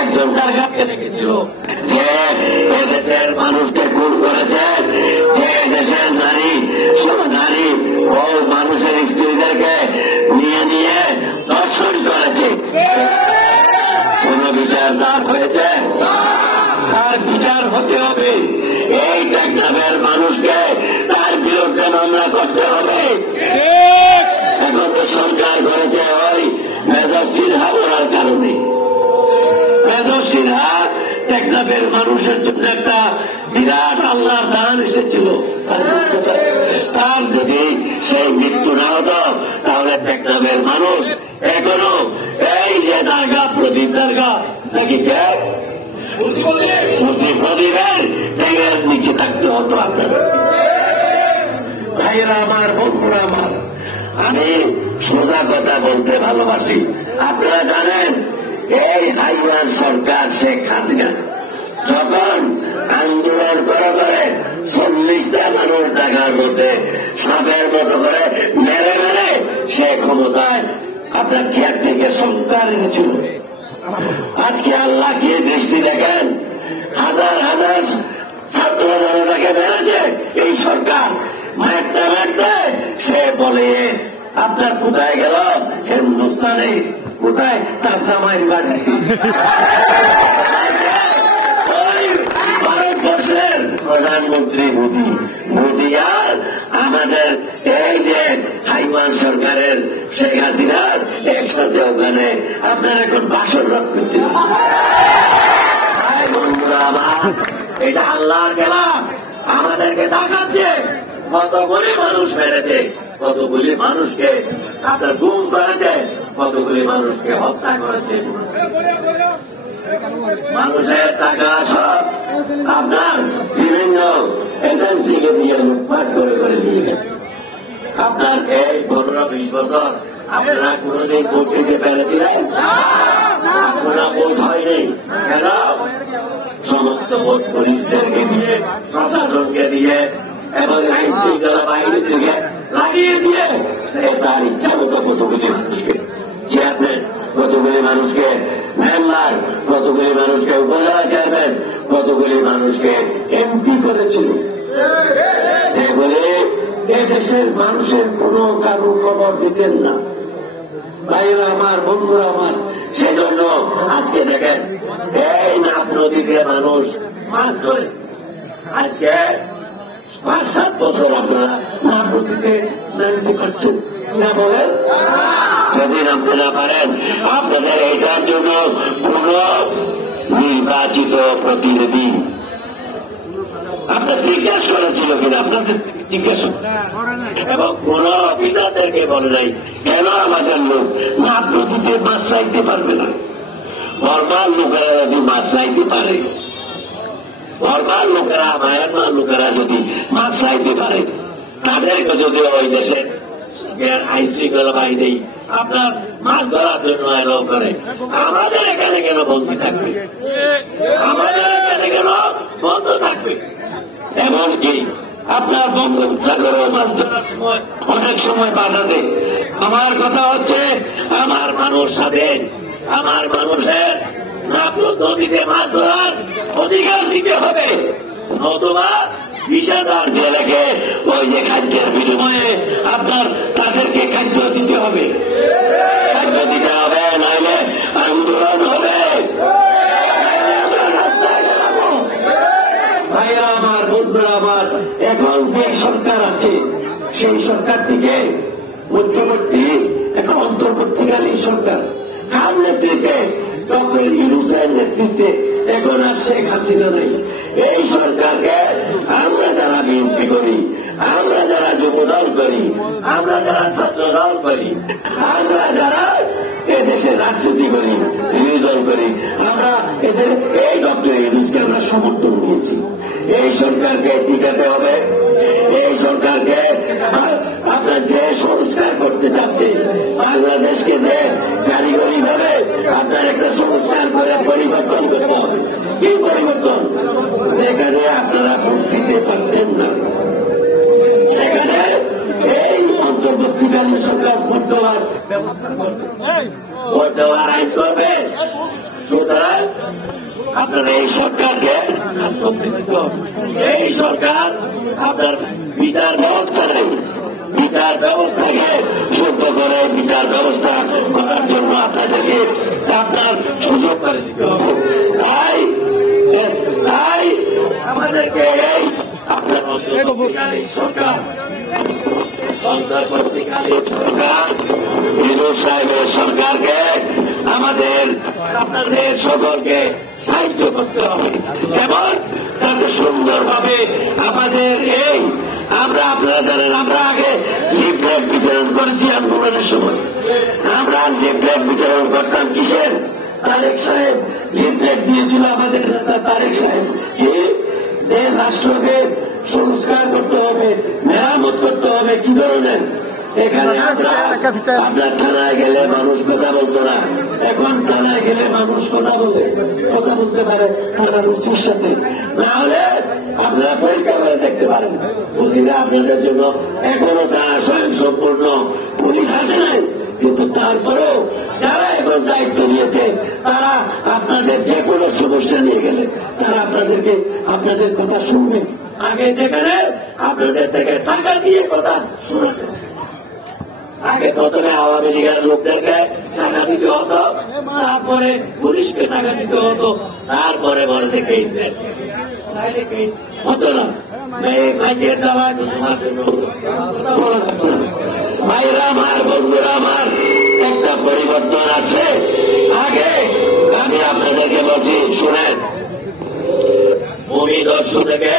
একজন কারগারকে রেখেছিল যে এদেশের মানুষকে খুন করেছে, যে এদেশের নারী ও মানুষের স্ত্রীদেরকে নিয়ে নিয়ে ধর্ষণ করেছে। কোন বিচার তার হয়েছে? তার বিচার হতে হবে। এই টেকনাফের মানুষকে তার বিরুদ্ধে মামলা করতে হবে। এখন তো সরকার করেছে ওই মেজর সিনহা বলার কারণে। মেজর সিনহা টেকনাফের মানুষের জন্য একটা বিরাট আল্লাহর দান এসেছিল। তার যদি সেই মৃত্যু না হতো তাহলে টেকনাফের মানুষ এখনো এই যে দারগা, প্রদীপ দারগা নাকি প্রদীপের ট্যাগের নিচে থাকতে হতো। আপনার ভাইয়েরা আমার, বন্ধুরা আমার, আমি সোজা কথা বলতে ভালোবাসি। আপনারা জানেন এই হাইওয়ার সরকার শেখ হাসিনা যখন আন্দোলন করে 40টা মানুষ ঢাকার মধ্যে সাপের মতো করে মেরে মেরে সে ক্ষমতায় আপনার খেয়ার থেকে সংস্কার এনেছিল। আজকে আল্লাহ কি দৃষ্টি দেখেন, হাজার হাজার ছাত্র জনতাকে মেরেছে এই সরকার। মারতে মারতে সে বলে আপনার কোথায় গেল হিন্দুস্তানে, কোথায় তার জামাইয়ের বাড়ি। ভারতবর্ষের প্রধানমন্ত্রী মোদী আর আমাদের এই যে হাইওয়ান সরকারের শেখ হাসিনার একসাথে ওখানে আপনার এখন বাসর রাত করতেছে। এটা আল্লাহর খেলা, আমাদেরকে দেখাচ্ছে কতগুলি মানুষ মেরেছে, কতগুলি মানুষকে আপনার গুম করেছে, কতগুলি মানুষকে হত্যা করেছে। মানুষের টাকা সব আপনার বিভিন্ন এজেন্সিকে দিয়ে লুটপাট করে নিয়ে গেছে। আপনার এই 15-20 বছর আপনারা কোনদিন ভোট দিতে পেরেছিলেন? আপনারা ভোট হয়নি কেন? সমস্ত ভোট পুলিশদেরকে দিয়ে, প্রশাসনকে দিয়ে এবং আইন শৃঙ্খলা বাহিনীদেরকে লাগিয়ে দিয়ে সে তার ইচ্ছা মতো কতগুলি মানুষকে চেয়ারম্যান, কতগুলি মানুষকে মেম্বার, কতগুলি মানুষকে উপজেলা চেয়ারম্যান, কতগুলি মানুষকে এমপি করেছিল, যেগুলি এদেশের মানুষের কোন কারো খবর দিতেন না। ভাইয়েরা আমার, বন্ধুরা আমার, সেজন্য আজকে দেখেন এই নাপ নদীতে মানুষ মাছ ধরে। আজকে 5-7 বছর আপনারা নাপ নদীতে নামতে পারছেন না বলেন? যদি নামতে না পারেন আপনাদের এইটার জন্য কোন নির্বাচিত প্রতিনিধি আপনার জিজ্ঞাসা করেছিল কিনা? আপনাদের জিজ্ঞাসা এবং কোন অফিসারদেরকে বলে নাই কেন আমাদের লোক নাপ নদীতে মাছ চাইতে পারবে না? নর্মাল লোকেরা যদি মাছ চাইতে পারে, নর্মাল লোকেরা, মায়ানমার লোকেরা যদি মাছ চাইতে পারে, তাদেরকে যদি ওই দেশে আইন শৃঙ্খলা বাহিনী আপনার মাছ ধরার জন্য এলাও করে, আমাদের এখানে কেন বন্দী থাকবে? আমাদের এখানে কেন বন্ধ থাকবে? এমনকি আপনার বঙ্গোপসাগরেও মাছ ধরার সময় অনেক সময় বাধা দেয়। আমার কথা হচ্ছে আমার মানুষ স্বাধীন, আমার মানুষের নদীতে মাছ ধরার অধিকার দিতে হবে, নতুবা 20,000 জেলেকে ওই যে খাদ্যের বিনিময়ে আপনার তাদেরকে খাদ্য দিতে হবে, খাদ্য দিতে হবে, নাইলে আন্দোলন হবে। ভাইয়া আমার, বন্ধুরা আমার, এখন যে সরকার আছে সেই সরকার থেকে মধ্যবর্তী এখন অন্তর্বর্তীকালীন সরকার, কার নেতৃত্বে? ডক্টর ইউনূসের নেতৃত্বে। এখন আর শেখ হাসিনা নেই। এই সরকারকে আমরা যারা বিএনপি করি, আমরা যারা যুবদল করি, আমরা যারা ছাত্র দল করি, আমরা যারা এদেশের রাজনীতি করি, বিরোধী দল করি, আমরা এদের এই ডক্টর ইউনূসকে আমরা সমর্থন দিয়েছি। এই সরকারকে টিকাতে হবে। এই সরকারকে আপনার যে সংস্কার করতে চাচ্ছে, বাংলাদেশকে যে কারিগরি ভাবে আপনার একটা সংস্কার করে পরিবর্তন করতে হবে। কি পরিবর্তন? সেখানে আপনারা ভোট দিতে পারতেন না, সেখানে এই অন্তর্বর্তীকালীন সরকার ভোট দেওয়ার ব্যবস্থা করবে, ভোট দেওয়ার আইন করবে। সুতরাং আপনারা এই সরকারকে দিতে হবে। এই সরকার আপনার বিচার ব্যবস্থা নেই, বিচার ব্যবস্থাকে শুদ্ধ করে বিচার ব্যবস্থা করার জন্য আপনাদেরকে আপনার সুযোগ করে দিতে হবে। তাই আমাদেরকে এই আপনার অন্তর্বর্তীকালীন সরকার সরকার বিরোধ সাহেবের সরকারকে আমাদের আপনাদের সকলকে সাহায্য করতে হবে এবং যাতে সুন্দরভাবে আমাদের এই আপনারা জানেন আমরা আগে লিফলেট বিতরণ করেছি আন্দোলনের সময়। আমরা লিফলেট বিতরণ করতাম কিসের? তারেক সাহেব লিফলেট দিয়েছিল আমাদের নেতা তারেক সাহেব যে রাষ্ট্রকে সংস্কার করতে হবে, মেরামত করতে হবে। কি ধরনের? এখানে আপনার থানায় গেলে মানুষ কথা বলতো না, এখন থানায় গেলে মানুষ কথা বলতে পারে থানার উচির সাথে। না হলে আপনারা পরীক্ষা করে দেখতে পারেন। বুঝিনা আপনাদের জন্য এখনো তারা স্বয়ং সম্পূর্ণ পুলিশ আসে নাই, কিন্তু তারপরেও যারা এখন দায়িত্ব নিয়েছে তারা আপনাদের যে কোনো সমস্যা নিয়ে গেলে তারা আপনাদের কথা শুনবে। আগে যেখানে আপনাদের থেকে টাকা দিয়ে কথা শোনাতে, আগে প্রথমে আওয়ামী লীগের লোকদেরকে টাকা দিতে হতো, তারপরে পুলিশকে টাকা দিতে হতো, তারপরে বলে যে হতো না। মাইকের দেওয়া তোমার জন্য ভাইরা আমার, বন্ধুরা আমার, একটা পরিবর্তন আছে। আগে আমি আপনাদেরকে বলছি, শুনেন, ভূমিদস্যু থেকে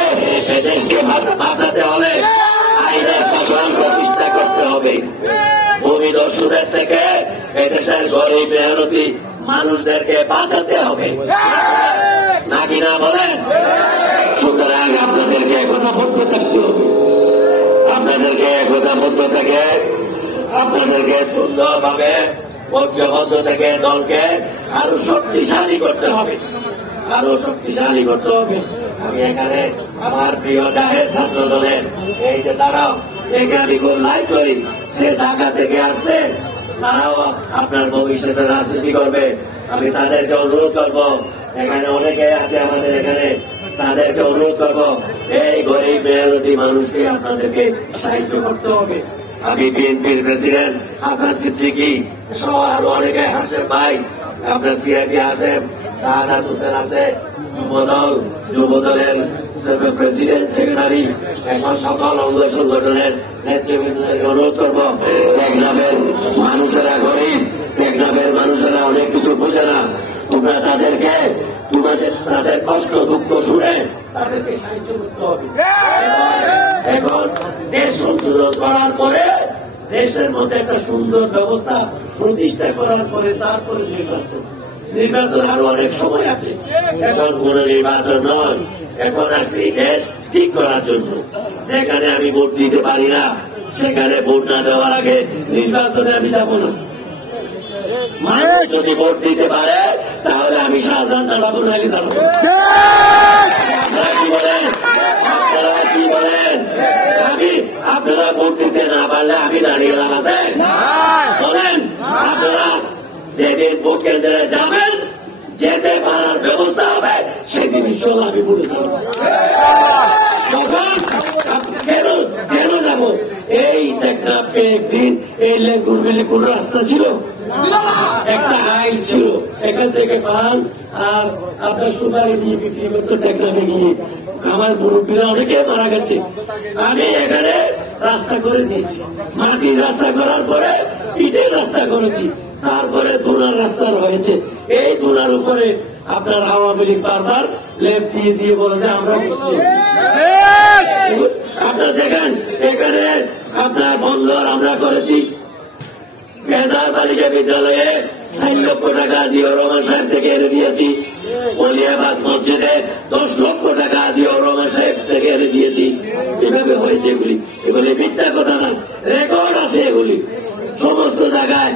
দেশকে বাঁচাতে হলে আইনের শাসন প্রতিষ্ঠা করতে হবে। ভূমিদস্যুদের থেকে এদেশের গরিব মেহনতি মানুষদেরকে বাঁচাতে হবে, নাকি না বলেন? সুতরাং আপনাদেরকে একতাবদ্ধ থাকতে হবে। আপনাদেরকে একতাবদ্ধ থেকে আপনাদেরকে সুন্দরভাবে ঐক্যবদ্ধ থেকে দলকে আরো শক্তিশালী করতে হবে, আরো শক্তিশালী করতে হবে। আমি এখানে আমার প্রিয় জাহের ছাত্র দলের এই যে তারাও একে আমি খুব লাইক করি, সে ঢাকা থেকে আসছে, তারাও আপনার ভবিষ্যতে রাজনীতি করবে। আমি তাদেরকে অনুরোধ করব, এখানে অনেকে আছে আমাদের এখানে, তাদেরকে অনুরোধ করব এই গরিব মেহনতি মানুষকে আপনাদেরকে সাহায্য করতে হবে। আমি বিএনপির প্রেসিডেন্ট হাসান সিদ্দিকী সহ আরো অনেকে হাসেম ভাই, আপনার সিআইপি আসেন, শাহাদাত হোসেন আছে, যুবদলের প্রেসিডেন্ট সেক্রেটারি, এখন সকল অঙ্গ সংগঠনের নেতৃবৃন্দকে অনুরোধ করব, টেকনাফের মানুষেরা গরিব, টেকনাফের মানুষেরা অনেক কিছু বোঝে না, তোমরা তাদেরকে তাদের কষ্ট দুঃখ শুনে তাদেরকে সাহায্য করতে হবে। এখন দেশ সংশোধন করার পরে, দেশের মধ্যে একটা সুন্দর ব্যবস্থা প্রতিষ্ঠা করার পরে তারপরে নির্বাচন আরো অনেক সময় আছে। এখন কোন নির্বাচন নয়, এখন আসছে দেশ ঠিক করার জন্য। যেখানে আমি ভোট দিতে পারি না, সেখানে ভোট না দেওয়ার আগে নির্বাচনে আমি যাব না। মানুষ যদি ভোট দিতে পারে তাহলে আমি শাহজাহান দাঁড়াবো, নাকি দাঁড়াবো? আপনারা কি বলেন? আপনারা ভোট দিতে না পারলে আমি দাঁড়িয়ে গেলাম আছে বলেন? আপনারা যেদিন ভোট কেন্দ্রে যাবেন, যেতে পারার ব্যবস্থা হবে, সেদিন চল আমি ভোটে যাবো। কেন যাবো? এই টেকনাফে একদিন এই লেগুরবেলে কোন রাস্তা ছিল? একটা আইল ছিল, এখান থেকে পান আর আপনার সুপারি দিয়ে বিক্রি করতো টেকনাফে গিয়ে। আমার মুরব্বীরা অনেকে মারা গেছে। আমি এখানে রাস্তা করে দিয়েছি, মাটির রাস্তা করার পরে ইটের রাস্তা করেছি, তারপরে ধুনার রাস্তা রয়েছে। এই ধুনার উপরে আপনার আওয়ামী লীগ বারবার লেপ দিয়ে দিয়ে বলে যে আমরা আপনারা দেখেন, এখানে আপনার বন্দর আমরা করেছি। মেধার বালিকা বিদ্যালয়ে 4 লক্ষ টাকা জিয়াউর রহমান সাহেব থেকে এনে দিয়েছি। বলিয়াবাদ মসজিদে 10 লক্ষ টাকা জিয়াউর রহমান সাহেব থেকে এনে দিয়েছি। এভাবে হয়েছে এগুলি মিথ্যা কথা না, রেকর্ড আছে এগুলি। সমস্ত জায়গায়